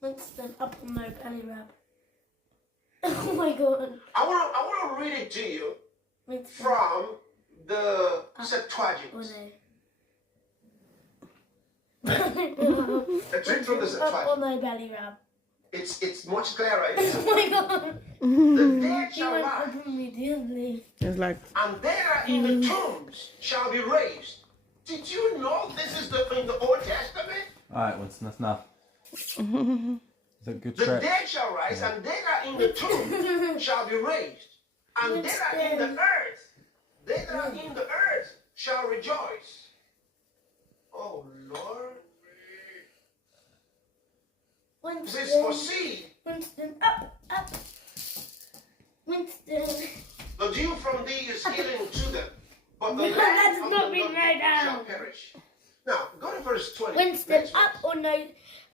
Winston, up on my belly rub. Oh my god. I want to read it to you Winston. from the Oh Septuagint. no. A trick from the Up on Septuagint. my belly rub. It's much clearer. Oh my god. The dead He shall went rise, up immediately. It's like, and they are in the tombs shall be raised. Did you know this is in the Old Testament? Alright, Winston, that's enough. Is that a good The stretch? dead shall rise, and they are in the tombs shall be raised, and they are in the earth. They that are in the earth shall rejoice. Oh Lord. This is for Winston. seed. Winston, up. Winston. The dew from thee is healing to them, but the Let land us of not the be Lord made shall out. perish. Now, go to verse 20. Winston, Next up or no?